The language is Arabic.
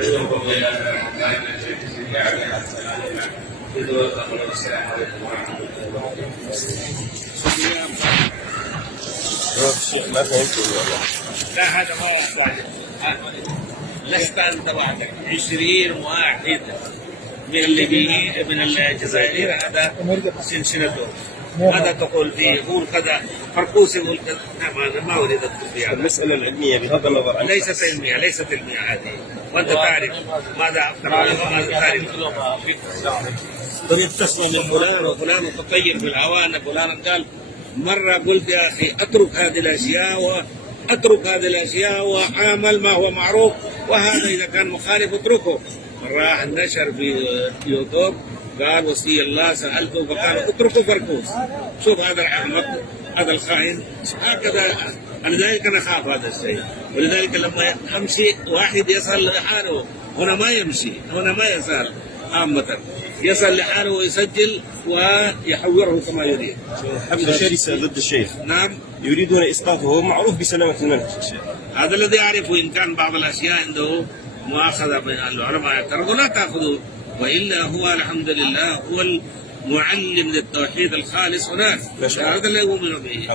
ويتوب إلى أهل الجنة عليها السلام والسلام عليكم ورحمة الله وبركاته. ما فهمت والله. لا هذا ما واحد. لست أنت وحدك، 20 واحد من الليبيين من الجزائر، هذا سنسنته. ماذا تقول فيه؟ يقول كذا، فرقوس يقول كذا. أنا ما أريد أدخل فيها. المسألة العلمية بغض النظر ليست علمية هذه، وأنت تعرف ماذا أفتر عليه وماذا تعرف. تتصل من فلان وفلان وتطير في الهواء أن فلان قال. مرة قلت يا أخي اترك هذه الأشياء وعامل ما هو معروف، وهذا إذا كان مخالف اتركه. راح نشر في يوتيوب قال وصي الله سألته فقال اتركوا فركوس. شوف هذا الأحمق، هذا الخائن، هكذا. لذلك أنا أخاف هذا الشيء، ولذلك لما أمشي واحد يسأل لحاله، هنا ما يمشي، هنا ما يسأل عامة، يسأل لحاله ويسجل ويحوره كما يريد. حملة شرسة ضد الشيخ. نعم، يريدون إسقاطه، هو معروف بسلامة المنهج. هذا الذي أعرفه. إن كان بعض الأشياء عنده مؤاخذة من العلماء يعترضوا لا تأخذوا، وإلا هو الحمد لله هو المعلم للتوحيد الخالص هناك. هذا اللي يؤمن به.